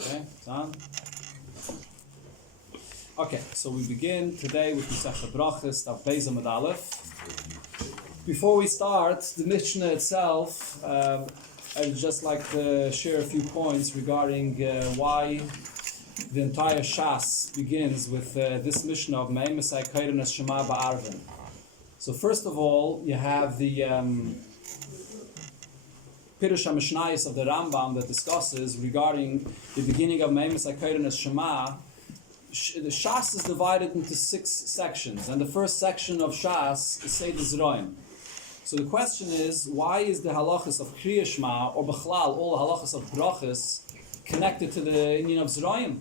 Okay, it's on. Okay, so we begin today with Masechta Brachos, Daf Beis Amud Aleph. Before we start the Mishnah itself, I'd just like to share a few points regarding why the entire Shas begins with this Mishnah of Me'em Esai Kairin Es Shema Ba'arvin. So first of all, you have the Pirush HaMishnayos of the Rambam that discusses regarding the beginning of Me'em Esai Kairin Es Shema. The Shas is divided into 6 sections, and the first section of Shas is Seder Zroim. So the question is, why is the halachas of Kriya Shema, or Bechlal, all the halachas of Brachos, connected to the Indian of Zroim?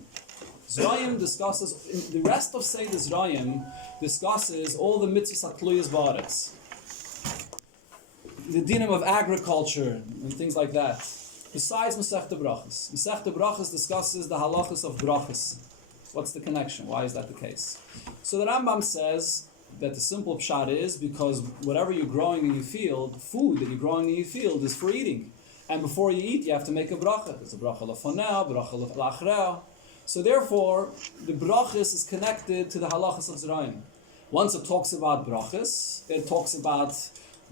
Zroim discusses, the rest of Seder Zroim discusses all the mitzvahs hatluyas ba'aretz, the dinim of agriculture and things like that. Besides Masechta Brachos, Masechta Brachos discusses the halachas of Brachos. What's the connection? Why is that the case? So the Rambam says that the simple pshat is because whatever you're growing in your field, food that you're growing in your field is for eating. And before you eat, you have to make a bracha. There's a bracha lefoneh, bracha la'achreh. So therefore, the brachos is connected to the halachas of Zerayim. Once it talks about brachos, it talks about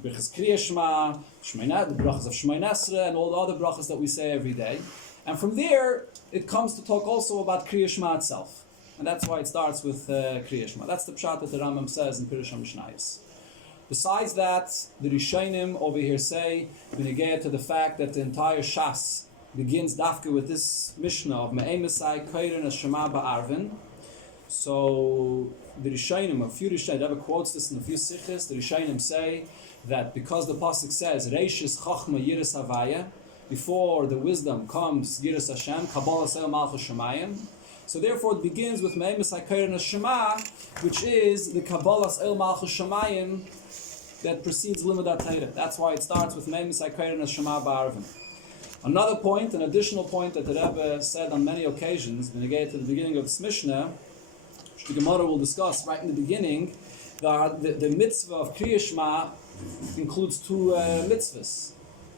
brachos Kriya Shema, the brachos of Shemay Nesra, and all the other brachos that we say every day. And from there, it comes to talk also about Kriya Shema itself. And that's why it starts with Kriya Shema. That's the pshat that the Rambam says in Pirush HaMishnayos. Besides that, the Rishonim over here say, b'negei to the fact that the entire Shas begins dafka with this Mishnah of Me'em Esai Kairin Es Shema Ba'arvin. So the Rishonim, a few Rishonim, Rebbe quotes this in a few sichos, the Rishonim say that because the pasuk says, Reishis Chachma Yiras Havaya, before the wisdom comes Yiras Hashem, Kabbalah Seil Malchus Shemayim. So therefore it begins with Me'em Esai Kairin Es Shema, which is the Kabbalah Seil Malchus Shemayim that precedes Limudat Torah. That's why it starts with Me'em Esai Kairin Es Shema Ba'arvin. Another point, an additional point that the Rebbe said on many occasions, when we get to the beginning of this Mishnah, which the Gemoroh will discuss right in the beginning, the mitzvah of Kriya Shema includes 2 mitzvahs.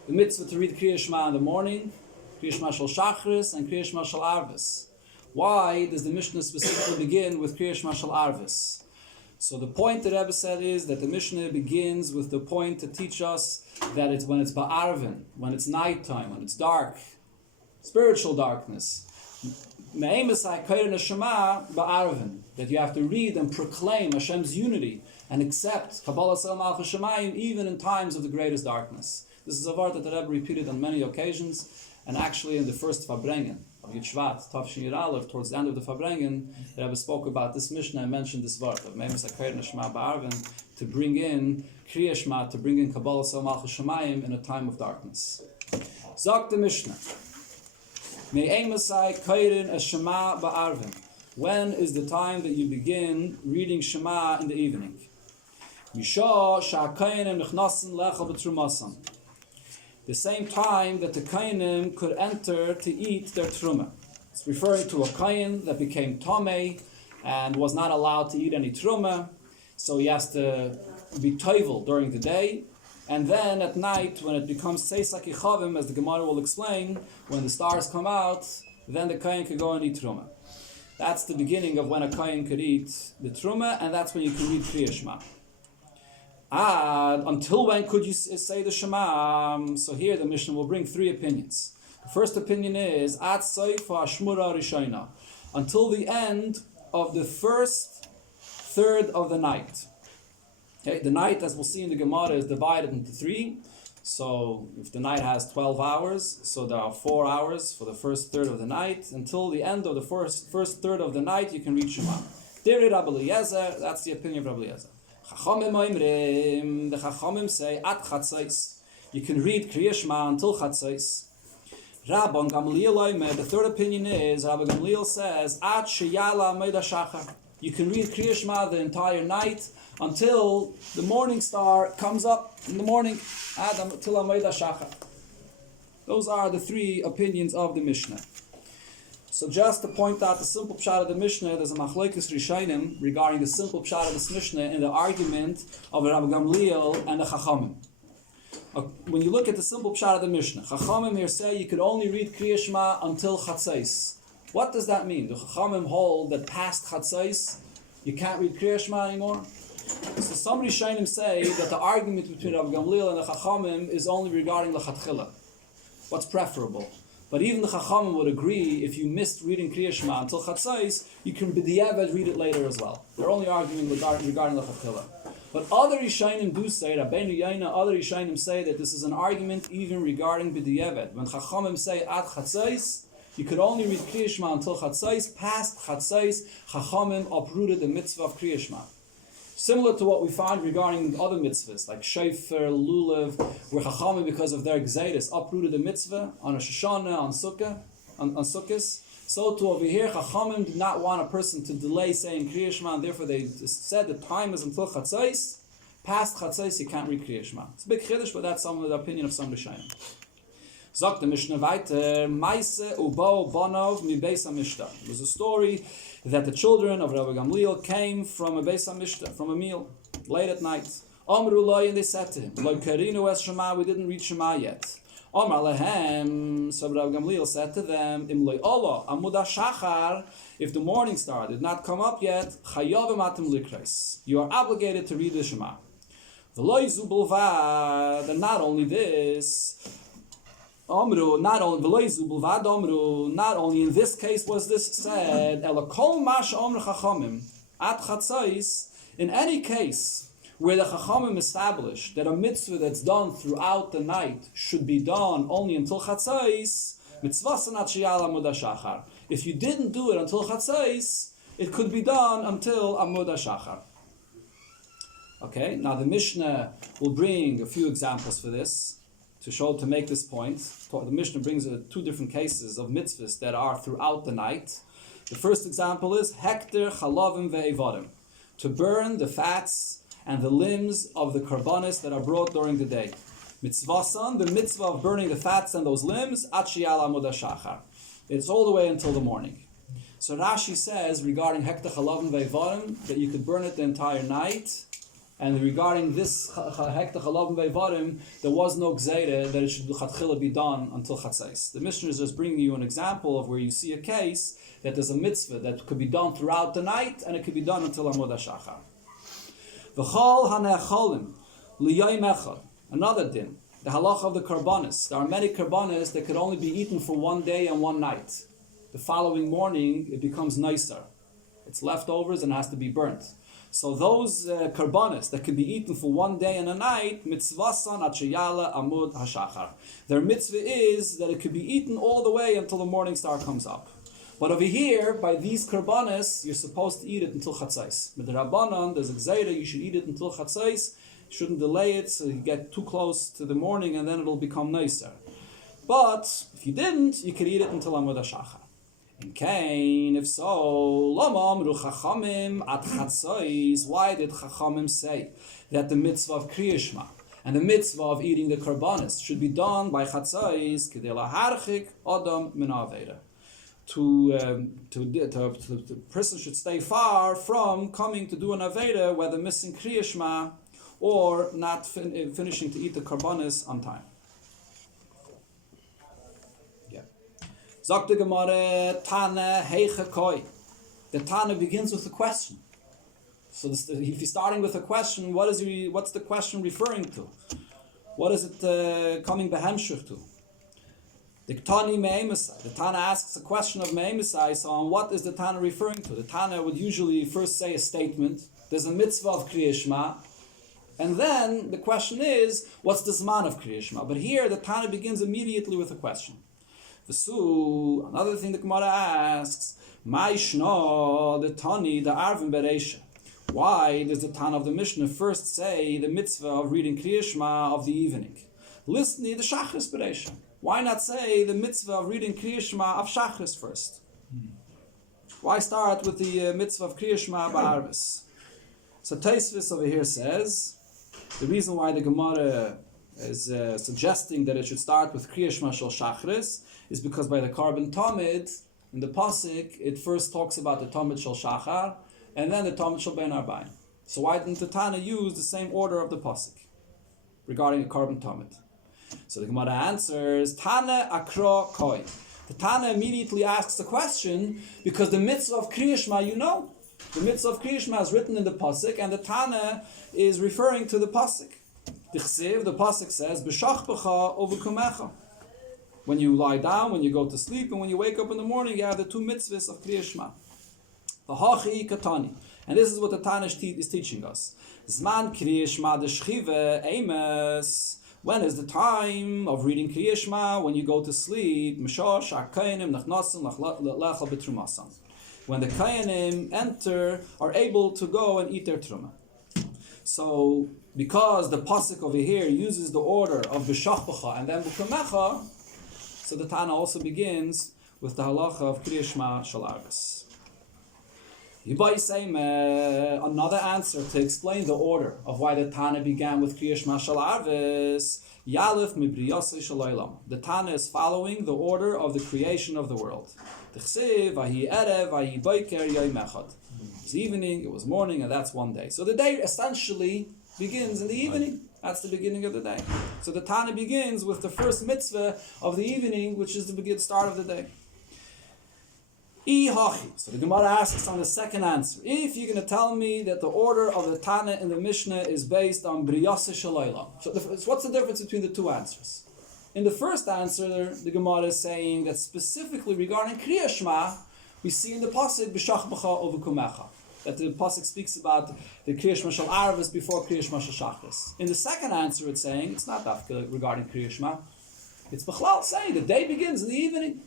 The mitzvah to read Kriya Shema in the morning, Kriya Shema Shal Shachris, and Kriya Shema Shal Arvis. Why does the Mishnah specifically begin with Kriya Shema Shal Arvis? So the point that Rebbe said is that the Mishnah begins with the point to teach us that it's when it's Ba'arvin, when it's nighttime, when it's dark, spiritual darkness. Me'em Esai Kairin Es Shema Ba'arvin, that you have to read and proclaim Hashem's unity and accept Kabbalah Seil Malchus Shemayim even in times of the greatest darkness. This is a word that the Rebbe repeated on many occasions, and actually in the first Farbrengen of Yud Shvat, Tafshin Yud Aleph, towards the end of the Farbrengen, the Rebbe spoke about this Mishnah and mentioned this word of Me'em Esai Kairin Es Shema Ba'arvin to bring in Kriya Shema, to bring in Kabbalah Seil Malchus Shemayim in a time of darkness. Zok the Mishnah, Me'em Esai Kairin Es Shema Ba'arvin. When is the time that you begin reading Shema in the evening? Mishah Sha'akainim Nechnasin Lechel B'Trumasam. The same time that the Kainim could enter to eat their Truma. It's referring to a Kain that became Tomei and was not allowed to eat any Truma, so he has to be toivel during the day, and then at night, when it becomes Seisak Yichavim, as the Gemara will explain, when the stars come out, then the Kain could go and eat Truma. That's the beginning of when a Kain could eat the Truma, and that's when you can read Kriya Shema. Until when could you say the Shema? So here the Mishnah will bring 3 opinions. The first opinion is Ad Soifa Shmura Rishayna, until the end of the first third of the night. Okay, the night, as we'll see in the Gemara, is divided into 3. So if the night has 12 hours, so there are 4 hours for the first third of the night. Until the end of the first third of the night, you can read Shema. Deri Rabbi Eliezer, that's the opinion of Rabbi Eliezer. The Chachamim say at Chatzos, you can read Kriya Shema until Chatzos. Rabban Gamliel, the third opinion is Rabbi Gamliel says at Sheyala Meida Shachar. You can read Kriya Shema the entire night until the morning star comes up in the morning, until Meida Shachar. Those are the 3 opinions of the Mishnah. So just to point out the simple pshat of the Mishnah, there's a machlokes Rishonim regarding the simple pshat of this Mishnah in the argument of Rabbi Gamliel and the Chachamim. When you look at the simple pshat of the Mishnah, Chachamim here say you could only read Kriya Shema until Chatzos. What does that mean? Do Chachamim hold that past Chatzos you can't read Kriya Shema anymore? So some Rishonim say that the argument between Rabbi Gamliel and the Chachamim is only regarding the Chatchila. What's preferable? But even the Chachamim would agree if you missed reading Kriya Shema until Chatzos, you can b'diavad read it later as well. They're only arguing regarding the Chatchila. But other Rishonim do say, Rabbeinu Yaina, other Rishonim say that this is an argument even regarding b'diavad. When Chachamim say at Chatzos, you could only read Kriya Shema until Chatzos. Past Chatzos, Chachamim uprooted the mitzvah of Kriya Shema. Similar to what we find regarding other mitzvahs, like Shofar, Lulav, where Chachamim, because of their Gzeiris, uprooted the mitzvah on a Shoshana, on Sukkos. So too over here, Chachamim did not want a person to delay saying Kriya Shema, and therefore they said the time is until Chatzos. Past Chatzos, you can't read Kriya Shema. It's a big chiddush, but that's some of the opinion of some Rishonim. Sagt the Mishnah weiter, Maise ubao banov mi beis hamishta. It was a story that the children of Rabbi Gamliel came from a beis hamishta, from a meal, late at night. Amru loy, and they said to him, Lo karinu es Shema, we didn't read Shema yet. Amar lehem, so Rabbi Gamliel said to them, Im loy Allah, amud hashachar, if the morning star did not come up yet, chayavim atem likres, you are obligated to read the Shema. V'loy zu bulvad, and not only this, Amru, not only in this case was this said, at Chatzos, in any case where the Chachamim established that a mitzvah that's done throughout the night should be done only until Chatzos, if you didn't do it until Chatzos, it could be done until Amud HaShachar. Okay, now the Mishnah will bring a few examples for this. To make this point, the Mishnah brings two different cases of mitzvahs that are throughout the night. The first example is hekter chalavim ve'evarim, to burn the fats and the limbs of the karbanis that are brought during the day. Mitzvasan, the mitzvah of burning the fats and those limbs, atshiyal amud hashachar. It's all the way until the morning. So Rashi says regarding hekter chalavim ve'evarim that you could burn it the entire night. And regarding this hekta chalavim ve'varim, there was no gzeira that it should be done until chatzais. The Mishnah is just bringing you an example of where you see a case that there's a mitzvah that could be done throughout the night and it could be done until Amud HaShachar. V'chol hane'acholim l'yayim echad. Another din, the halacha of the karbanis. There are many karbanis that could only be eaten for one day and one night. The following morning, it becomes nicer. It's leftovers and has to be burnt. So those karbanis that could be eaten for one day and a night, mitzvasan atshiyala amud hashachar. Their mitzvah is that it could be eaten all the way until the morning star comes up. But over here, by these karbanis, you're supposed to eat it until chatzais. With the Rabbanan, there's a gzeira, you should eat it until chatzais. You shouldn't delay it so you get too close to the morning and then it'll become nicer. But if you didn't, you could eat it until amud hashachar. In Cain, if so, Lama Amru Chachamim at Chatzos. Why did Chachamim say that the mitzvah of Kriya Shema and the mitzvah of eating the karbanis should be done by Chatzos? Kedei laharchik Adam min ha'avera. The person should stay far from coming to do an avera, whether missing Kriya Shema or not finishing to eat the karbanis on time. Sagt the Gemara, Tana heiche koi. The Tana begins with a question. So if you're starting with a question, what's the question referring to? What is it coming behemshich to? The Tani me'emisai. The Tana asks a question of me'emisai, so on what is the Tana referring to? The Tana would usually first say a statement. There's a mitzvah of Kriya Shema. And then the question is, what's the zman of Kriya Shema? But here the Tana begins immediately with a question. Another thing the Gemara asks, Ma'ishna, the Tani, the Arvin Bereisha. Why does the Tana of the Mishnah first say the mitzvah of reading Kriya Shema of the evening? Listni, the Shachris Bereisha. Why not say the mitzvah of reading Kriya Shema of Shachris first? Why start with the mitzvah of Kriya Shema Ba'arvis? So Taisvis over here says, the reason why the Gemara is suggesting that it should start with Kriya Shema Shel Shachris is because by the Karban Tamid, in the Pasuk, it first talks about the Tamid Shel Shachar, and then the Tamid Shel Ben Arbaim. So why didn't the Tana use the same order of the Pasuk regarding a Karban Tamid? So the Gemara answers, Tana Akra Koi. The Tana immediately asks the question because the mitzvah of Kriya Shema, you know. The mitzvah of Kriya Shema is written in the pasuk, and the Tana is referring to the pasuk. The pasuk says, "B'shachbecha u'v'kumecha." When you lie down, when you go to sleep, and when you wake up in the morning, you have the two mitzvahs of Kriya Shema. V'hachi katani, and this is what the Tana is teaching us. Zman Kriya Shema d'shchive emes. When is the time of reading Kriya Shema? When you go to sleep. Mishosh ha'kayanim nachnasim lechal b'trumasam. When the kayanim enter, are able to go and eat their truma. So, because the pasuk over here uses the order of b'shachbecha and then b'kumecha, so the Tana also begins with the halacha of Kriya Shema shel arvis. Another answer to explain the order of why the Tana began with Kriya Shema shel arvis. Yalef mibriyasei shel olam. The Tana is following the order of the creation of the world. It was evening, it was morning, and that's one day. So the day essentially begins in the evening. That's the beginning of the day. So the Tana begins with the first mitzvah of the evening, which is the start of the day. So the Gemara asks on the second answer, if you're going to tell me that the order of the Tana in the Mishnah is based on Briyasa Shalayla, so what's the difference between the two answers? In the first answer, the Gemara is saying that specifically regarding Kriya Shema, we see in the pasuk b'shachbecha u'v'kumecha, that the pasuk speaks about the Kriya Shema shel arvis before Kriya Shema shel shachris. In the second answer, it's saying it's not regarding Kriya Shema. It's b'chlal saying the day begins in the evening.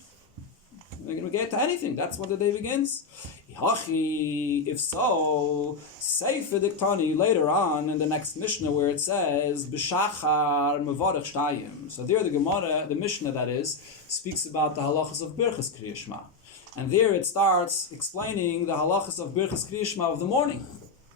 We're going to get to anything. That's when the day begins. If so, Sefer Diktani later on in the next Mishnah where it says B'shachar mevarich shtayim. So there the Gemara, the Mishnah that is, speaks about the halachas of Birchas Kriya Shema. And there it starts explaining the halachas of Birchas Kriya Shema of the morning.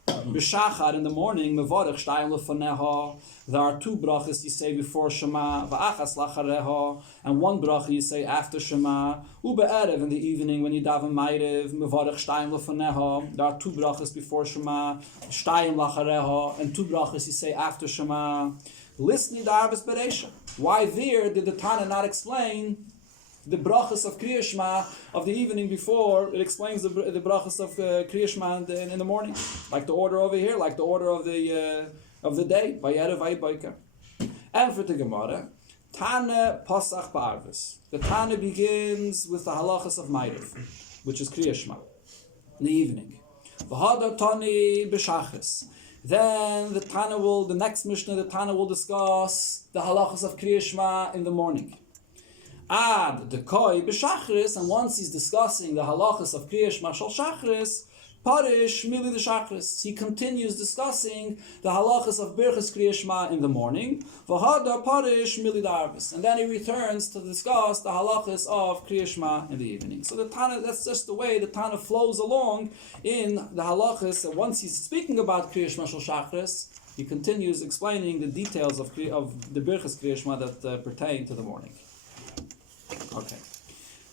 B'shachar in the morning, mevarich shtayim lefaneha. There are two brachos you say before Shema, va'achas lachareha, and one bracha you say after Shema. Ube'erev in the evening when you daven ma'ariv, mevarich shtayim lefaneha. There are two brachos before Shema, shtayim lachareha, and two brachos you say after Shema. Listni da'arvis bereisha. Why there did the Tana not explain the brachos of Kriya Shema of the evening before? It explains the brachos of Kriya Shema in the morning, like the order over here, like the order of the day, Vayerev Vayiboker. And for the Gemara, Tana Pasach Ba'arvis. The Tana begins with the halachas of Ma'ariv, which is Kriya Shema, in the evening. V'hadar Tani B'shachris. Then the next Mishnah, the Tana will discuss the halachas of Kriya Shema in the morning. Ad the koi b'shachris, and once he's discussing the halachas of Kriya Shema shel shachris, parish mili the shachris. He continues discussing the halachas of Birchas Kriya Shema in the morning. V'hada parish mili darvis, and then he returns to discuss the halachas of Kriya Shema in the evening. So the Tana, that's just the way the Tana flows along in the halachas. And once he's speaking about Kriya Shema shel shachris, he continues explaining the details of the Birchas Kriya Shema that pertain to the morning. Okay.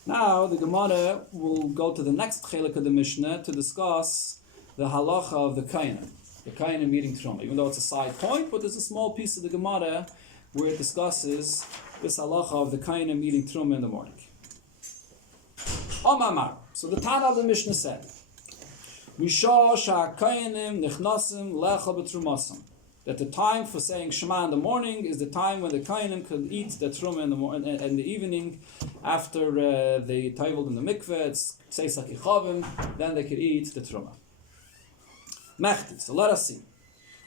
Now the Gemara will go to the next chelik of the Mishnah to discuss the halacha of the Kainim eating truma. Even though it's a side point, but there's a small piece of the Gemara where it discusses this halacha of the Kainim eating truma in the morning. Omamar. So the Tana of the Mishnah said, Misha sha'kainim nichnasim lechal b'trumasam. That the time for saying Shema in the morning is the time when the Kainim could eat the truma in the evening after they taivaled in the mikveh, it's Tzeisa Kichavim, then they could eat the truma. Mechti, so let us see.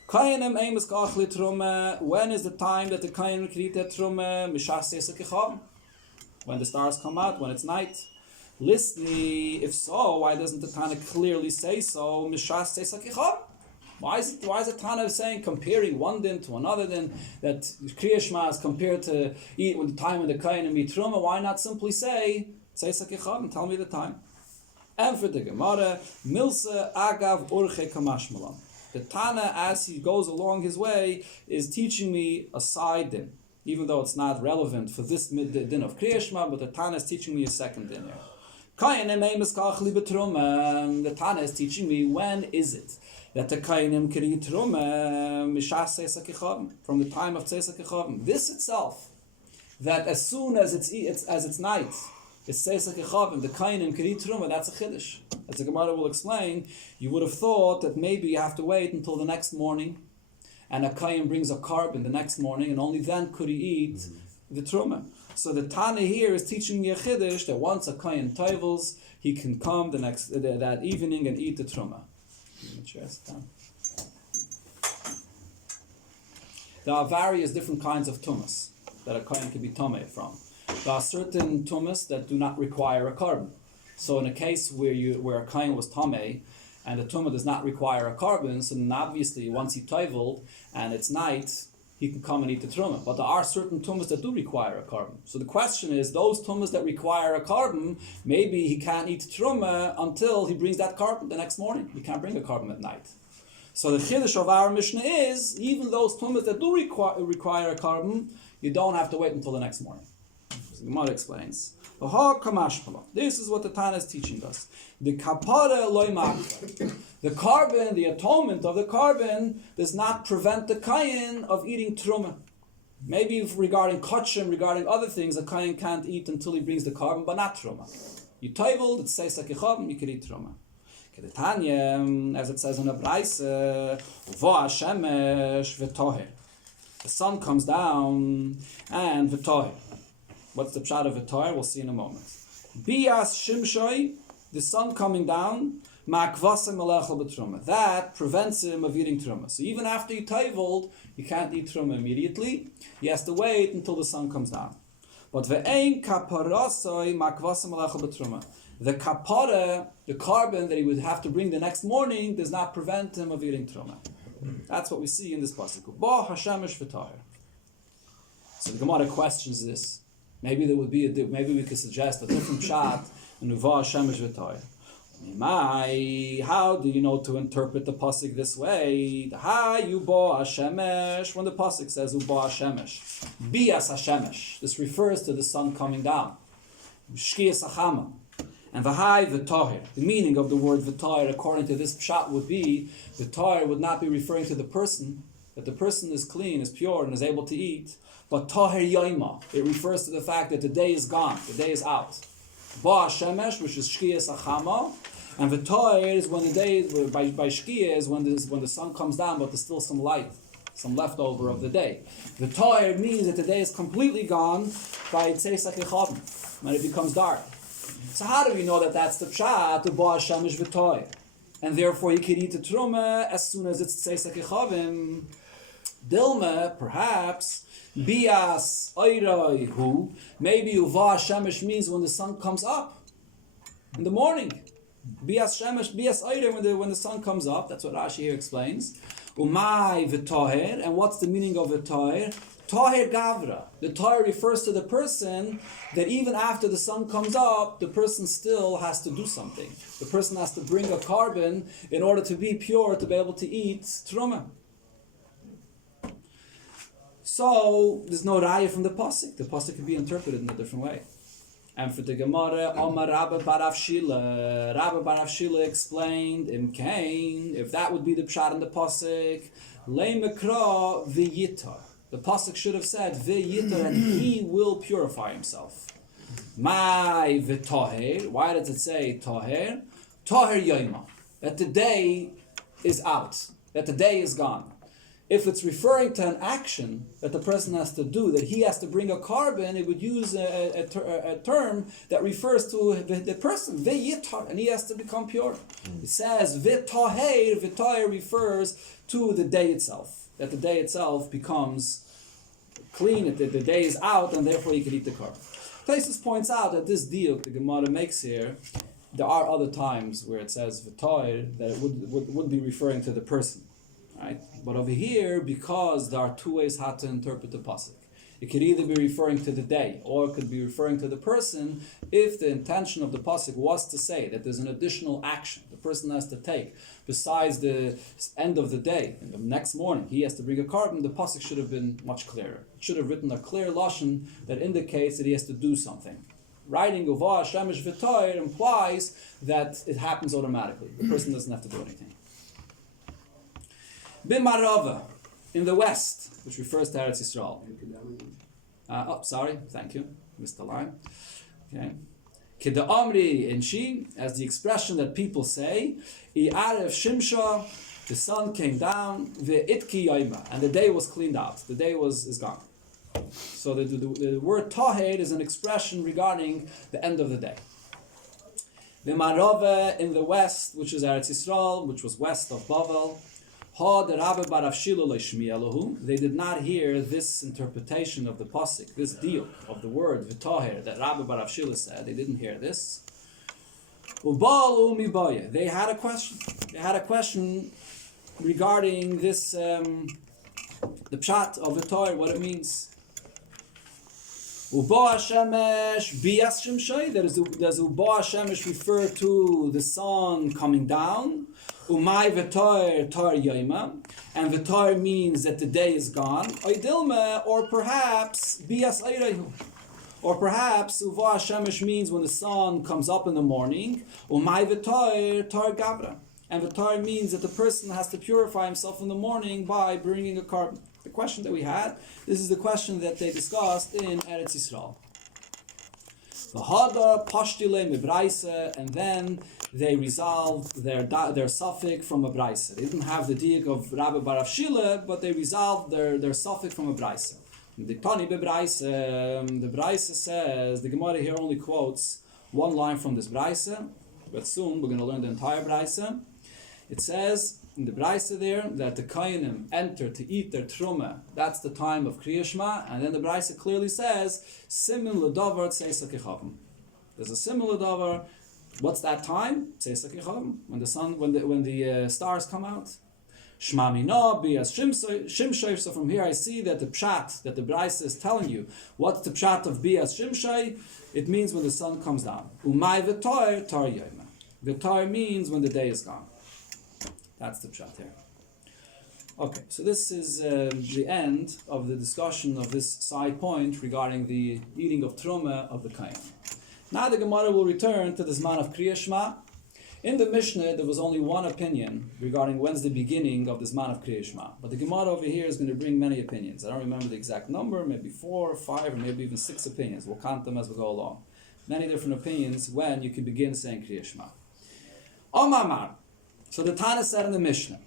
Kainim eimus kachli truma, when is the time that the Kainim could eat that truma? Mishas Tzeisa Kichavim, when the stars come out, when it's night. Listni, if so, why doesn't the Tana clearly say so? Mishas Tzeisa Kichavim. Why is the Tana saying, comparing one din to another din, that Kriya Shema is compared to eat when the time when the Kainim eat truma? Why not simply say Tzeisa Kichavim, tell me the time? And for the Gemara, Milsa Agav Urche Kamashmalam. The Tana, as he goes along his way, is teaching me a side din, even though it's not relevant for this din of Kriya Shema, but the Tana is teaching me a second din here. The Tana is teaching me, when is it that the Kainim can eat truma mishas Tzeisa Kichavim, from the time of Tzeisa Kichavim? This itself, that as soon as it's night, It's Seisach Echavim, the Kainim could eat Truma, that's a Chiddush. As the Gemara will explain, you would have thought that maybe you have to wait until the next morning, and a Kain brings a carbon the next morning, and only then could he eat the Truma. So the Tana here is teaching me a Chiddush that once a Kain tovels, he can come that evening and eat the Truma. There are various different kinds of tumas that a Kain can be tameh from. There are certain tumas that do not require a carbon. So in a case where a Kain was tameh and the tumah does not require a carbon, so then obviously once he toveled and it's night, he can come and eat the truma. But there are certain tumas that do require a carbon. So the question is, those tumas that require a carbon, maybe he can't eat truma until he brings that carbon the next morning. He can't bring a carbon at night. So the chiddush of our Mishnah is, even those tumas that do require a carbon, you don't have to wait until the next morning. So the Gemara explains. This is what the Tana is teaching us. The kapara loy makra. The carbon, the atonement of the carbon, does not prevent the kayin of eating truma. Maybe regarding kachim, regarding other things, a kayin can't eat until he brings the carbon, but not truma. You tovel, it says like you can eat truma. As it says in the Brachos, the sun comes down and v'toher. What's the pshat of v'toher? We'll see in a moment. Bias shimshoi, the sun coming down, that prevents him of eating truma. So even after he toveled, you can't eat truma immediately. He has to wait until the sun comes down. But ve'ein kaparasoi makvasim alechel b'truma. The kapara, the carbon that he would have to bring the next morning, does not prevent him of eating truma. That's what we see in this pasuk. Ba hashemish v'toher. So the Gemara questions this. Maybe there would be maybe we could suggest a different pshat in uva hashemish v'toher. How do you know to interpret the pasuk this way? Uba hashemesh. When the pasuk says uba hashemesh, bias hashemesh, this refers to the sun coming down. Shkiyas achama. And v'toher. The meaning of the word v'toher, according to this pshat, would be v'toher would not be referring to the person, that the person is clean, is pure, and is able to eat, but toher yoima. It refers to the fact that the day is gone, the day is out. Ba shemesh, which is shkiyas achama, and v'toher is when the day by shkiyah is when the sun comes down, but there's still some light, some leftover of the day. V'toher means that the day is completely gone by tzeisak echavim, when it becomes dark. So how do we know that that's the pshat, the ba shemesh v'toher? And therefore you can eat the truma as soon as it's tzeisak echavim. Dilma, perhaps, bias oiroi hu, maybe uva shemesh means when the sun comes up in the morning. Bias shemesh, bias oiroi, when the sun comes up. That's what Rashi here explains. Umay v'toher, and what's the meaning of v'toher? Toher gavra. The toher refers to the person that even after the sun comes up, the person still has to do something. The person has to bring a carbon in order to be pure, to be able to eat truma. So there's no raya from the pasuk. The pasuk can be interpreted in a different way. And for the Gemara, Omar Rabbi bar Shila explained, if that would be the pshat in the pasuk, le'mekra v'yitar. The pasuk should have said v'yitar, and he will purify himself. My v'toher. Why does it say toher? Toher yoima. That the day is out. That the day is gone. If it's referring to an action that the person has to do, that he has to bring a carbon, it would use a term that refers to the person, ve'yitar, and he has to become pure. It says v'toher, v'toher refers to the day itself, that the day itself becomes clean, that the day is out, and therefore you can eat the carbon. Taisus points out that this diuk the Gemara makes here, there are other times where it says v'toher, that it would be referring to the person. Right? But over here, because there are two ways how to interpret the pasuk, it could either be referring to the day, or it could be referring to the person, if the intention of the pasuk was to say that there's an additional action the person has to take besides the end of the day, and the next morning he has to bring a carbon. The pasuk should have been much clearer. It should have written a clear lashon that indicates that he has to do something. Writing Uvah Shemesh V'toyer implies that it happens automatically. The person doesn't have to do anything. B'marava, in the west, which refers to Eretz Yisrael. Thank you. Missed the line. Okay. Kida Amri in Shi, as the expression that people say, I Aref Shimsha, the sun came down, Ve'itki Yaima, and the day was cleaned out. The day is gone. So the word Taher is an expression regarding the end of the day. V'marove in the west, which is Eretz Yisrael, which was west of Bavel, they did not hear this interpretation of the pasuk, this deal of the word v'taher that Rabbi Bar Avshila said. They didn't hear this. They had a question. They had a question regarding this, the pshat of v'taher, what it means. Does Uba Shemesh refer to the sun coming down? Umay v'tar tar yoima, and v'tar means that the day is gone. Oidilma, or perhaps bias ayrehu, or perhaps uva shemesh means when the sun comes up in the morning. Umay v'tar tar gavra, and v'tar means that the person has to purify himself in the morning by bringing a carbon. The question that we had, this is the question that they discussed in Eretz Yisrael. V'hada pashtile mibraisa, and then they resolved their suffix from a braisa. They didn't have the diak of Rabbi Bar Avshila, but they resolved their suffix from a braisa. The Tani bebraisa, the braisa says, the Gemara here only quotes one line from this braisa, but soon we're going to learn the entire braisa. It says in the braisa there that the Kohanim enter to eat their truma. That's the time of Kriya Shema, and then the braisa clearly says, Simin l'davar tseisa kechavim. There's a similar davar. What's that time? When the stars come out. Shmamina bias shimshay. So from here I see that the pshat that the Braisa is telling you. What's the pshat of bias shimshay? It means when the sun comes down. Umay v'tar tar yoyma. V'tar means when the day is gone. That's the pshat here. Okay, so this is the end of the discussion of this side point regarding the eating of truma of the kain. Now the Gemara will return to the Zman of Kriya Shema. In the Mishnah, there was only one opinion regarding when's the beginning of the Zman of Kriya Shema. But the Gemara over here is going to bring many opinions. I don't remember the exact number, maybe 4 or 5 or maybe even 6 opinions. We'll count them as we go along. Many different opinions when you can begin saying Kriya Shema. Omamar. So the Tana said in the Mishnah,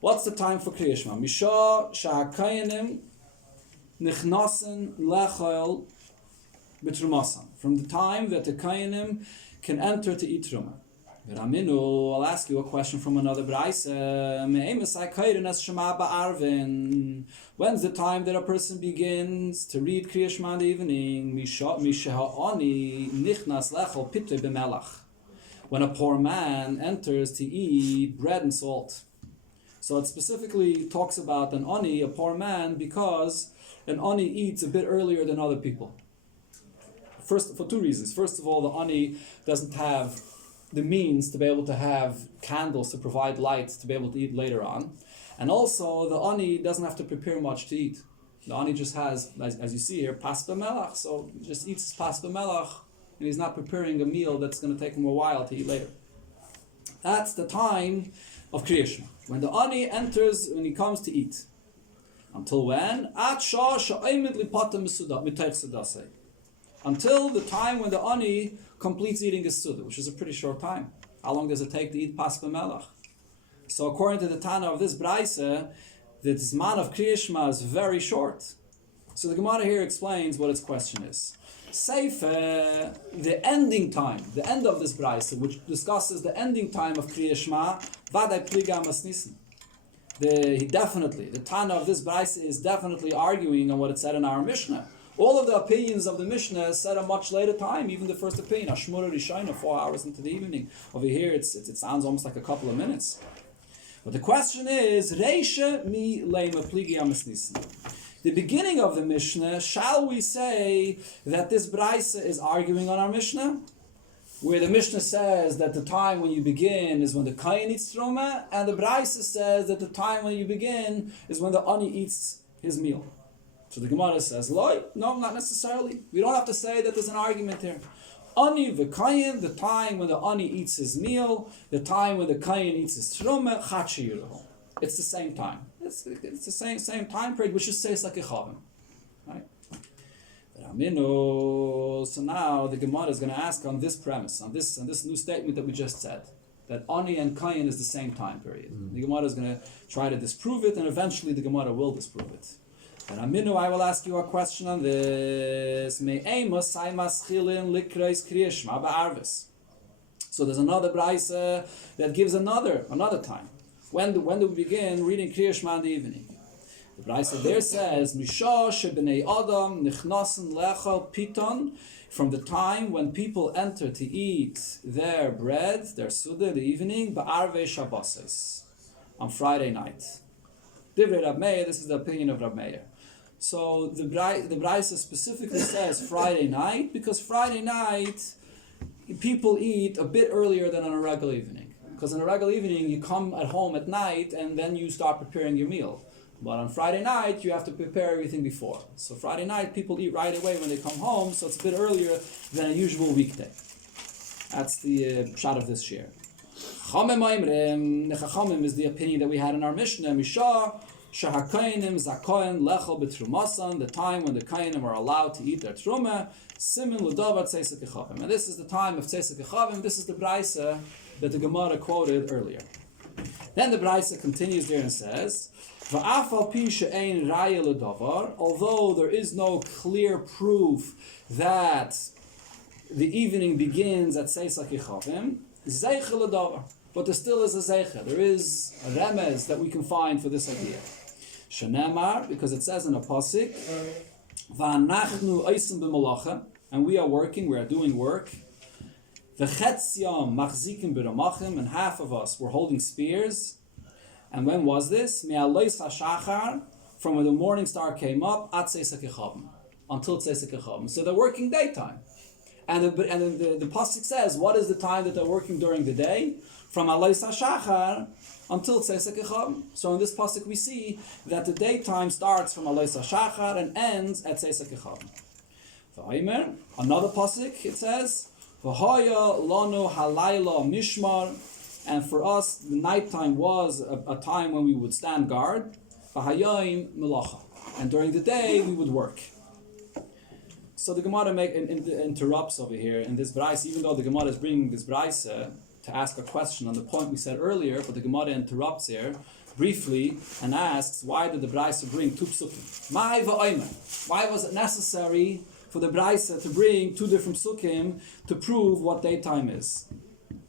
what's the time for Kriya Shema? Misha sha'akayanim nichnasen lechol b'trumasan. From the time that the Kohanim can enter to eat truma. Raminu, I'll ask you a question from another Braisa. When's the time that a person begins to read Kriya Shema in the evening? When a poor man enters to eat bread and salt. So it specifically talks about an ani, a poor man, because an ani eats a bit earlier than other people. First, for 2 reasons. First of all, the ani doesn't have the means to be able to have candles to provide light to be able to eat later on. And also, the ani doesn't have to prepare much to eat. The ani just has, as you see here, pas b'melach. So he just eats his pas b'melach, and he's not preparing a meal that's going to take him a while to eat later. That's the time of Kriya Shema. When the ani enters, when he comes to eat. Until when? Until the time when the ani completes eating his suda, which is a pretty short time. How long does it take to eat pas b'melach? So according to the Tana of this Braisa, the Zman of Kriya Shema is very short. So the Gemara here explains what its question is. Seifer, the ending time, the end of this Braisa, which discusses the ending time of Kriya Shema, Vadai Pliga Masnissen. The Tana of this Braisa is definitely arguing on what it said in our Mishnah. All of the opinions of the Mishnah said a much later time, even the first opinion, Ashmura Rishayna, 4 hours into the evening. Over here, it sounds almost like a couple of minutes. But the question is, Reisha mi leima pligi amasnissen. The beginning of the Mishnah, shall we say that this Braisa is arguing on our Mishnah? Where the Mishnah says that the time when you begin is when the Kohen eats truma, and the Braisa says that the time when you begin is when the ani eats his meal. So the Gemara says, no, not necessarily. We don't have to say that there's an argument here. Ani v'kayin, the time when the ani eats his meal, the time when the kayin eats his truma, chachiyuhu. It's the same time. It's the same time period, which just says like a chavim. Right? So now the Gemara is going to ask on this premise, on this new statement that we just said, that Ani and Kayin is the same time period. The Gemara is going to try to disprove it, and eventually the Gemara will disprove it. And Aminu, I will ask you a question on this. So there's another brayse that gives another time. When do we begin reading Kriya Shema in the evening? The brayse there says, Misha shebnei Adam nichnasen lechal piton, from the time when people enter to eat their bread, their suda in the evening, ba'arvei Shabbosos, on Friday night. Divrei Rab Meir, this is the opinion of Rab Meir. So the brayse specifically says Friday night, because Friday night people eat a bit earlier than on a regular evening. Because on a regular evening you come at home at night and then you start preparing your meal. But on Friday night you have to prepare everything before. So Friday night people eat right away when they come home, so it's a bit earlier than a usual weekday. That's the shot of this shiur. Chachamim oimrim, the Chachamim is the opinion that we had in our Mishnah, Misha Shahakainim Zakoin Lechel B'Trumasan, the time when the Kainim are allowed to eat their Truma, Simin L'Davat Tzeisek Echavim. And this is the time of Tzeisek Echavim. This is the brayse that the Gemara quoted earlier. Then the brayse continues there and says, V'afal pi she'ein raya l'davar, although there is no clear proof that the evening begins at Tzeisek Echavim, Zeicha l'davar. But there still is a zeicha. There is a remez that we can find for this idea. Shenemar, because it says in a pasuk, V'anachnu oisim b'malacha, and we are working, we are doing work. V'chetziam machzikim b'ramachim, and half of us were holding spears. And when was this? Me'alois hashachar, from when the morning star came up, at Tzeisek Echavim, until Tzeisek Echavim. So they're working daytime. And the pasuk says, what is the time that they're working during the day? From Alois hashachar until Tzeisek Echavim. So in this pasuk we see that the daytime starts from Alois hashachar and ends at Tzeisek Echavim. V'aymer, another pasuk, it says, V'hoya lanu halayla mishmar, and for us the nighttime was a time when we would stand guard. V'hayayim melacha, and during the day we would work. So the Gemara interrupts over here in this brayse, even though the Gemara is bringing this brayse to ask a question on the point we said earlier, but the Gemara interrupts here briefly and asks, why did the brayse bring two psukim? Ma'ai va'omer. Why was it necessary for the brayse to bring two different psukim to prove what daytime is?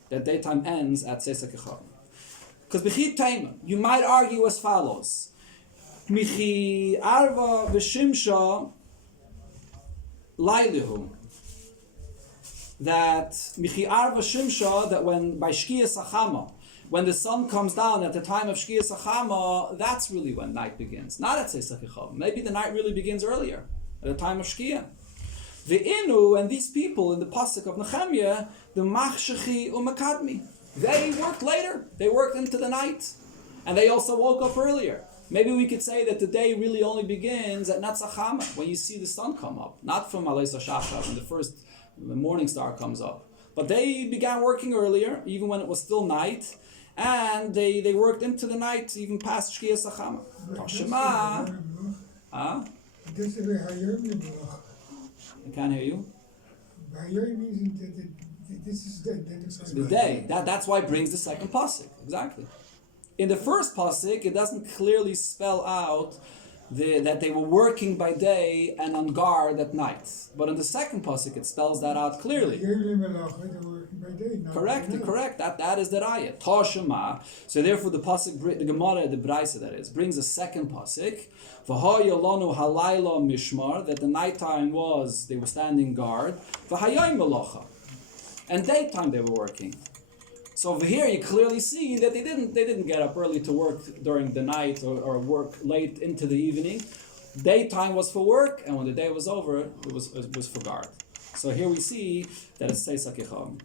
That daytime ends at Tzeisek Echavim. Because b'chi taima, you might argue as follows: Michi arva v'shimsha lailihu. That Michi arva shimsha, that when by Shkiyas Achama, when the sun comes down at the time of Shkiyas Achama, that's really when night begins. Not at Tzeisek Echavim. Maybe the night really begins earlier, at the time of Shkiyah. The Inu, and these people in the pasuk of Nehemiah, the Machshechi u'Makadmi, they worked later. They worked into the night, and they also woke up earlier. Maybe we could say that the day really only begins at Netzachama, when you see the sun come up, not from Alois hashachar, when the morning star comes up. But they began working earlier, even when it was still night, and they worked into the night, even past Shkiyas Achama. Tashema. I can't hear you. This is the day. That's why it brings the second pasuk. Exactly. In the first pasuk, it doesn't clearly spell out that they were working by day and on guard at night. But in the second pasuk, it spells that out clearly. Correct. That is the raya. Tashema. So therefore, the pasuk, the Gemara, the brayse that is, brings a second pasuk. V'hoya lanu halayla mishmar, that the nighttime was they were standing guard. V'hayayim melacha, and daytime they were working. So over here you clearly see that they didn't get up early to work during the night or work late into the evening. Daytime was for work, and when the day was over, it was for guard. So here we see that it's Tzeisek Echavim.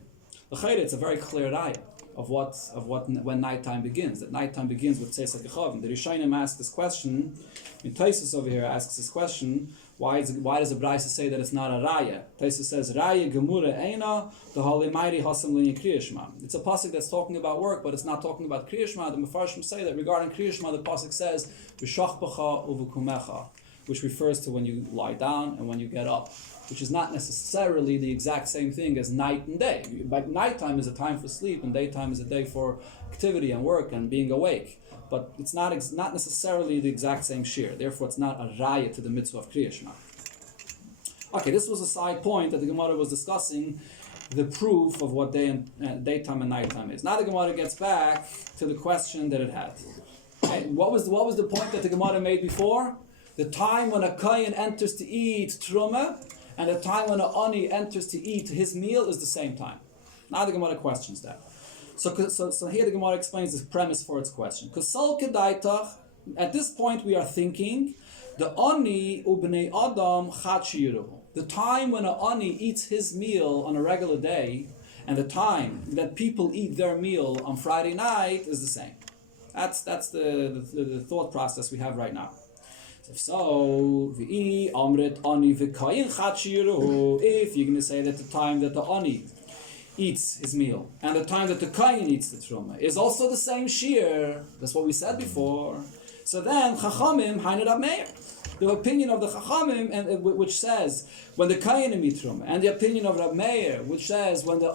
It's a very clear raya of when nighttime begins. That nighttime begins with Tzeisek Echavim. The Rishonim asks this question. Taisus over here asks this question. Why does the brayse say that it's not a raya? Taisus says raya gemura eina the holimayri hasam l'nei Kriya Shema. It's a pasuk that's talking about work, but it's not talking about Kriya Shema. The Mefarshim say that regarding Kriya Shema, the pasuk says v'shachbacha uv'kumecha, which refers to when you lie down and when you get up, which is not necessarily the exact same thing as night and day. But nighttime is a time for sleep, and daytime is a day for activity and work and being awake. But it's not necessarily the exact same shiur. Therefore, it's not a raya to the mitzvah of Kriya Shema. Okay, this was a side point that the Gemara was discussing, the proof of what daytime and nighttime is. Now the Gemara gets back to the question that it had. Okay, what was the point that the Gemara made before? The time when a kohen enters to eat truma and the time when a ani enters to eat his meal is the same time. Now the Gemara questions that. So here the Gemara explains the premise for its question. At this point we are thinking the ani ubnei adam chad shiuruhu. The time when an ani eats his meal on a regular day and the time that people eat their meal on Friday night is the same. That's the thought process we have right now. So, if you're going to say that the time that the ani eats his meal and the time that the kohen eats the truma is also the same shiur, that's what we said before. So then, Chachamim, Hainu Rab Meir, the opinion of the Chachamim, which says when the kohen eat truma, and the opinion of Rab Meir, which says when you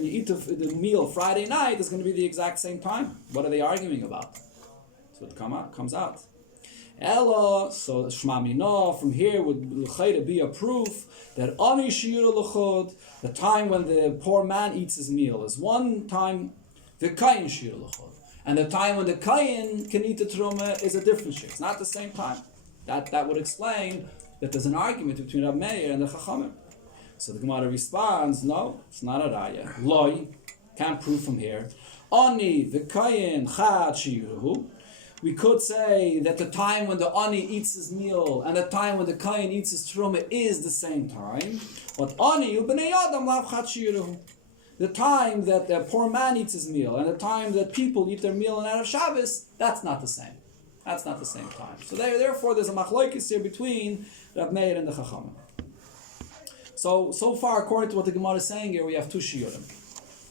eat the meal Friday night, is going to be the exact same time. What are they arguing about? So it comes out. Ella, so Shema Mina, from here would be a proof that Ani Shiur L'chod, the time when the poor man eats his meal, is one time, the Kayin Shiur L'chod. And the time when the Kayin can eat the Truma is a different shiur. It's not the same time. That would explain that there's an argument between Rab Meir and the Chachamim. So the Gemara responds, no, it's not a raya. Loi, can't prove from here. Ani, the Kayin, Chad Shiuruhu. We could say that the time when the ani eats his meal and the time when the kohen eats his truma is the same time. But ani ubnei adam lav chad shiuruhu. The time that the poor man eats his meal and the time that people eat their meal on Erev Shabbos, that's not the same. That's not the same time. So therefore, there's a machlokes here between Rab Meir and the Chachamim. So far, according to what the Gemara is saying here, we have two shiurim: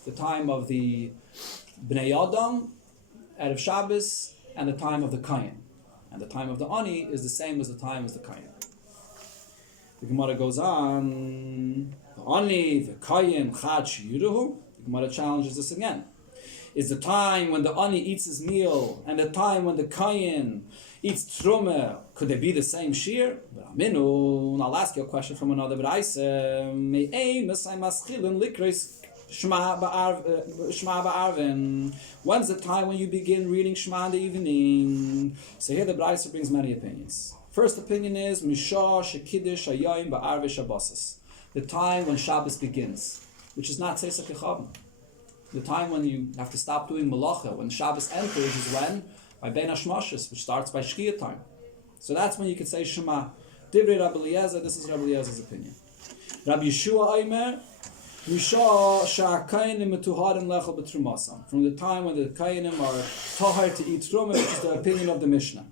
the time of the bnei adam, Erev Shabbos, and the time of the kohen. And the time of the ani is the same as the time as the kohen. The Gemara goes on, the ani, the kohen, chad shiuruhu. The Gemara challenges this again. Is the time when the ani eats his meal and the time when the kohen eats truma, could they be the same shiur? And I'll ask you a question from another Braise. Shema ba'arven. When's the time when you begin reading Shema in the evening? So here the Braise brings many opinions. First opinion is Misha Shekidish Hayayim ba'arve Shabbosis. The time when Shabbos begins, which is not Tzeisak Yechavim. The time when you have to stop doing Malacha, when Shabbos enters, is when? By Ben Hashmashis, which starts by Shkia time. So that's when you can say Shema. Divrei Rabbi Eliezer, this is Rabbi Eliezer's opinion. Rabbi Yeshua Aimer, from the time when the Kainim are tahar to eat truma, which is the opinion of the Mishnah.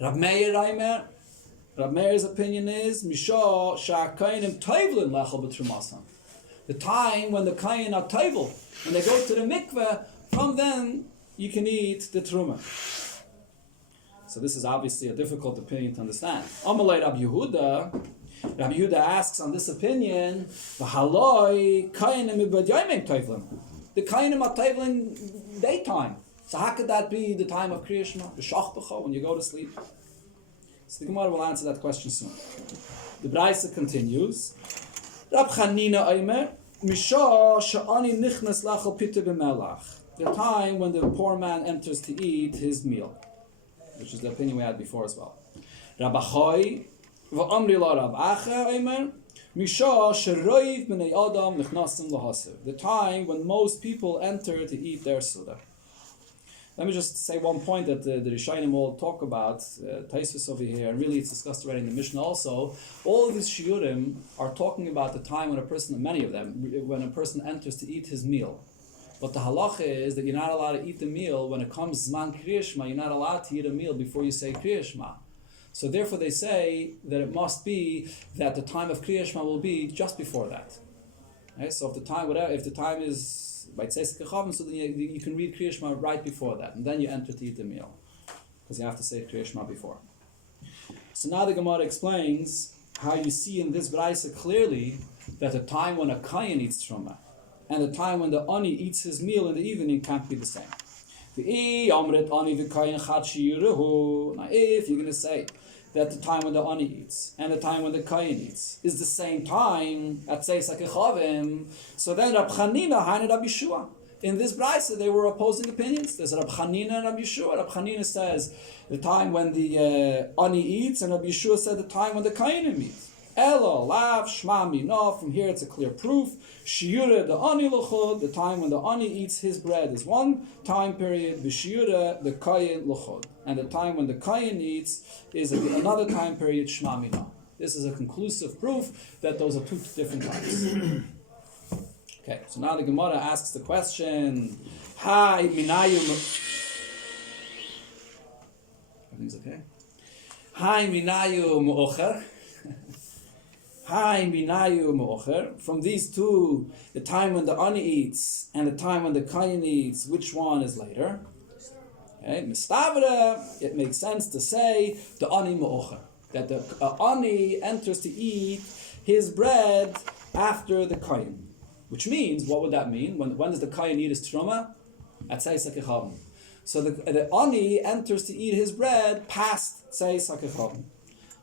Rab Meir's opinion is Misha Sha'akainim Tovlin Lechel B'Trumasam. The time when the Kain are Tovl, when they go to the mikveh, from then you can eat the truma. So this is obviously a difficult opinion to understand. Amalei Rabbi Yehuda. Rabbi Yehuda asks on this opinion, the Kainim are tovlim daytime. So how could that be the time of Kriya Shema, the Shachbacha, when you go to sleep? So the Gemara will answer that question soon. The Braise continues. Rab Chanina Aimer, Misha Sha'ani Nichnas Lachal Pita B'Melach. The time when the poor man enters to eat his meal, which is the opinion we had before as well. Rabbi Choi, the time when most people enter to eat their suda. Let me just say one point that the Rishonim all talk about, Taisvis over here, and really it's discussed already in the Mishnah also. All of these shiurim are talking about the time when a person, many of them, when a person enters to eat his meal. But the halacha is that you're not allowed to eat the meal when it comes Zman Kriya Shema, you're not allowed to eat a meal before you say Kriya Shema. So therefore they say that it must be that the time of Kriya Shema will be just before that. Okay? So if the time is by Tzeisak Yechavim, so then you can read Kriya Shema right before that, and then you enter to eat the meal, because you have to say Kriya Shema before. So now the Gemara explains how you see in this Braisa clearly that the time when a Kayan eats Truma and the time when the Ani eats his meal in the evening can't be the same. Now if you're going to say that the time when the Ani eats and the time when the Kayan eats is the same time at Seis HaKechavim, so then Rab Chanina and Rab Yeshua. In this Braisa, they were opposing opinions. There's Rab Chanina and Rab Yeshua. Rab Chanina says the time when the Ani eats, and Rab Yeshua said the time when the Kayanim eats. Elo, lav, shma, mina. From here it's a clear proof. Shiur, the Ani l'chod, the time when the Ani eats his bread is one time period. V'shiur, the Kayan l'chod. And the time when the Kayan eats is another time period, shma, mina. This is a conclusive proof that those are two different times. Okay, so now the Gemara asks the question, Hi minayu everything's okay? Hi minayu mu'ocher. Hi minayu mu'ocher. From these two, the time when the Ani eats and the time when the Kayan eats, which one is later? Okay, Mistavra, it makes sense to say the Ani mu'ocher. That the Ani enters to eat his bread after the Kayan. Which means, what would that mean? When does the Kayan eat his Truma? At Seis HaKechavim. So the Ani enters to eat his bread past Seis HaKechavim.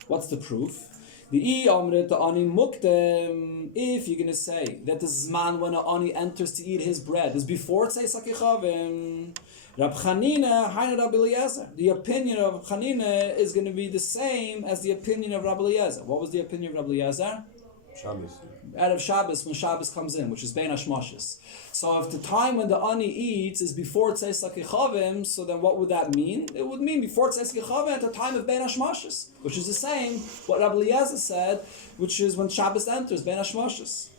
What's the proof? The Amrit, the Ani Muktem, if you're going to say that the Zman when an Ani enters to eat his bread is before Seis HaKechavim, Rab Chanina, Haina Rab Eliezer. The opinion of Chanina is going to be the same as the opinion of Rab Eliezer. What was the opinion of Rab Eliezer? Shabbos. Out of Shabbos, when Shabbos comes in, which is Bein Hashmashis. So if the time when the Ani eats is before Tzeis HaKechavim, so then what would that mean? It would mean before Tzeis HaKechavim at the time of Bein Hashmashis, which is the same what Rabbi Eliezer said, which is when Shabbos enters, Bein Hashmashis.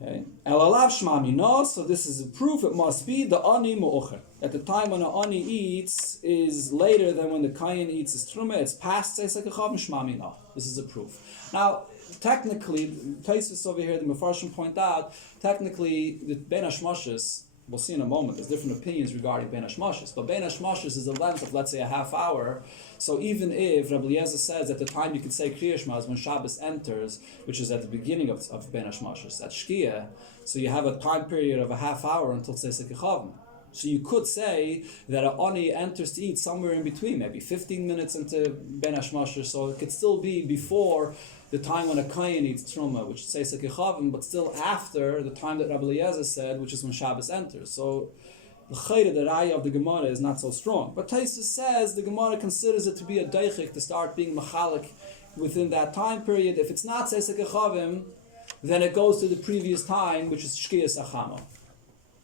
Okay. Elalav Shmami, no, so this is a proof, it must be the Ani Mu'ocher. At the time when the Ani eats is later than when the Kayan eats his Truma, it's past Tzeis HaKechavim, Shmami, no. This is a proof. Now, technically, Taisus over here, the Mefarshim point out, technically, the Bein Hashmashis, we'll see in a moment, there's different opinions regarding Bein Hashmashis, but Bein Hashmashis is a length of, let's say, a half hour. So even if Rabbi Eliezer says at the time you could say Kriya Shema is when Shabbos enters, which is at the beginning of Bein Hashmashis, at Shkia, so you have a time period of a half hour until Tzeis HaKechavim. So you could say that an Ani enters to eat somewhere in between, maybe 15 minutes into Bein Hashmashis, so it could still be before the time when a Kayan eats Truma, which is Tzeis HaKechavim, but still after the time that Rabbi Eliezer said, which is when Shabbos enters. So the Chayre, the Raya of the Gemara is not so strong. But Taisus says the Gemara considers it to be a deichik to start being machalik within that time period. If it's not Tzeis HaKechavim, then it goes to the previous time, which is Shkiyas Achama.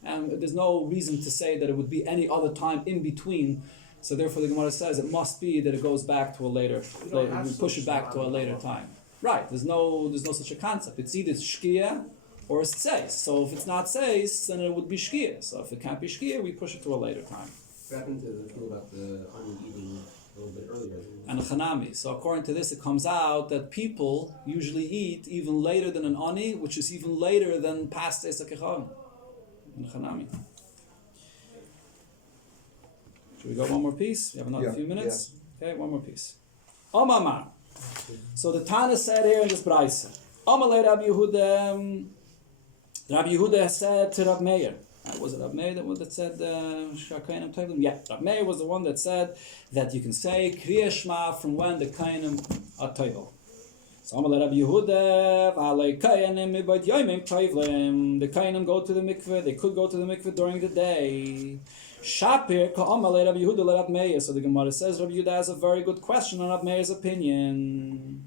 And there's no reason to say that it would be any other time in between. So therefore the Gemara says it must be that it goes back to a later, we push it back to a later time. Right, there's no such a concept. It's either Shkia or it's Tzeis. So if it's not Tzeis, then it would be Shkia. So if it can't be Shkia, we push it to a later time. What happened to the thing about the Ani eating a little bit earlier? And a Chanami. So according to this, it comes out that people usually eat even later than an Ani, which is even later than past Tzeis HaKechavim. And Chanami. Should we go one more piece? We have another few minutes? Yeah. Okay, one more piece. Omamar. So the Tana said here in this Braisa, Amalei Rabbi Yehuda, Rabbi Yehuda said to Rabbi Meir, was it Rabbi Meir that said Shakayanim Tevlim? Yeah, Rabbi Meir was the one that said that you can say Kriya Shema from when the Kayanim are Tevil. So Amalei Rabbi Yehuda, V'alei Kayanim Mibad Yoimim Tevlim. The Kayanim go to the mikveh, they could go to the mikveh during the day. Shapir ka'amalei Rabbi Yehuda le Rabbi Meir. So the Gemara says Rabbi Yehuda has a very good question on Rabbi Meir's opinion.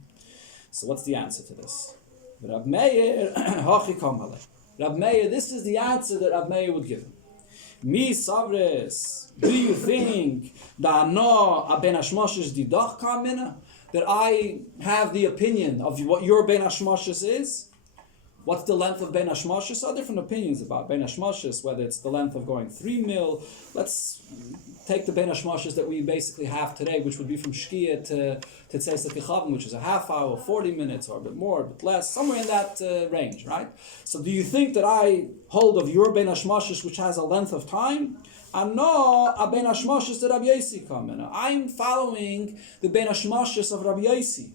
So what's the answer to this? Rabbi Meir, hachi ka'amalei. Rabbi Meir, this is the answer that Rabbi Meir would give him. Mi savres, do you think that no a ben hashmoshes didach kamina? That I have the opinion of what your ben hashmoshes is? What's the length of Bein Hashmashis? So different opinions about Bein Hashmashis, whether it's the length of going 3 mil. Let's take the Bein Hashmashis that we basically have today, which would be from Shkia to Tzeis HaKechavim, which is a half hour, 40 minutes, or a bit more, a bit less, somewhere in that range, right? So do you think that I hold of your Bein Hashmashis, which has a length of time? Ano a ben hashmoshes the Rabbi Yosi kamen. I'm following the ben hashmoshes of Rabbi Yosi.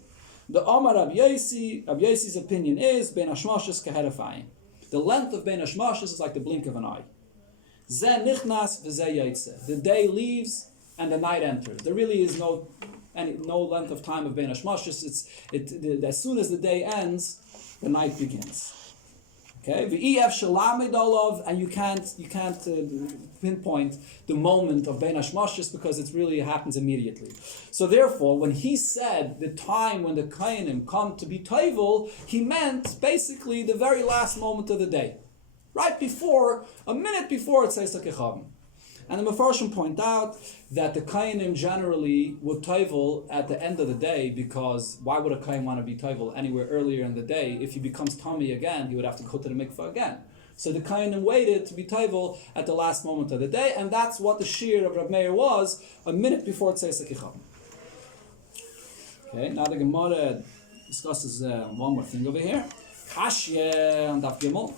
The Omar Rabbi Yosi's opinion is ben hashmoshes keherefayim. The length of ben hashmoshes is like the blink of an eye. Ze nichnas v'ze yaitze. The day leaves and the night enters. There really is no length of time of ben hashmoshes. As soon as the day ends, the night begins. Okay, v'ef shalamid olav, and you can't pinpoint the moment of ben hashmoshes because it really happens immediately. So therefore, when he said the time when the kohanim come to be tovel, he meant basically the very last moment of the day, right before, a minute before it says sakechavim. And the Mefarshim point out that the kohanim generally would tovel at the end of the day, because why would a kohen want to be tovel anywhere earlier in the day? If he becomes tummy again, he would have to go to the mikvah again. So the kohanim waited to be tovel at the last moment of the day, and that's what the shiur of Rav Meir was, a minute before it says sakechavim. Okay, now the Gemara discusses one more thing over here. Kashye and Daf Gimel.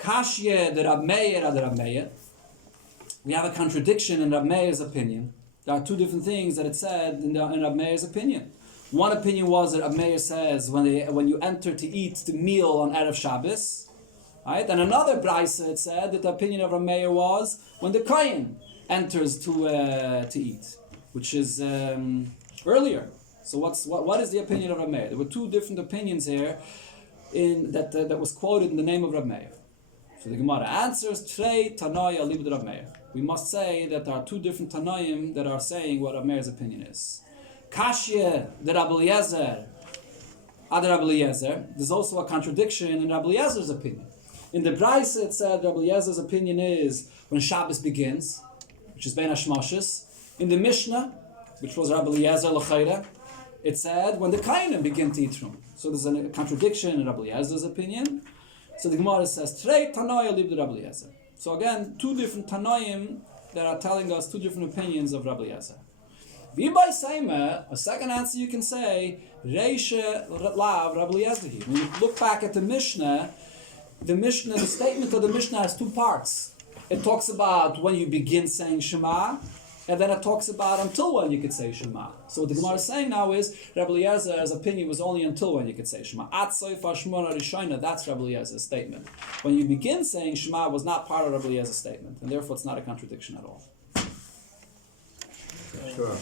Kashye the Rav Meir and the Rav Meir. We have a contradiction in Rav Meir's opinion. There are two different things that it said in Rav Meir's opinion. One opinion was that Rav Meir says when you enter to eat the meal on Erev Shabbos, right? And another brayso it said that the opinion of Rav Meir was when the kohen enters to eat, which is earlier. So what is the opinion of Rav Meir? There were two different opinions here that was quoted in the name of Rav Meir. So the Gemara answers, Trei Tanaya Libed Rav Meir. We must say that there are two different Tanaim that are saying what Rav Meir's opinion is. Kashye the Rabbi Eliezer, Ad Rabbi Eliezer. There's also a contradiction in Rabbi Eliezer's opinion. In the brayso it said Rabbi Eliezer's opinion is when Shabbos begins, which is Ben Hashmoshes. In the Mishnah, which was Rabbi Eliezer L'chayre, it said when the Kohanim begin to eat from. So there's a contradiction in Rabbi Eliezer's opinion. So the Gemara says, Trei Tanaya Libed Rabbi Eliezer. So again, two different Tanaim that are telling us two different opinions of Rabbi Eliezer. V'ibay Seima, a second answer you can say, Reisha Lav Rabbi Eliezer. When you look back at the Mishnah, the statement of the Mishnah has two parts. It talks about when you begin saying Shema, and then it talks about until when you could say Shema. So what the Gemara is saying now is Rabbi Eliezer's opinion was only until when you could say Shema. At Soifa Shmona Rishayna, that's Rabbi Eliezer's statement. When you begin saying Shema was not part of Rabbi Eliezer's statement, and therefore it's not a contradiction at all. Sure.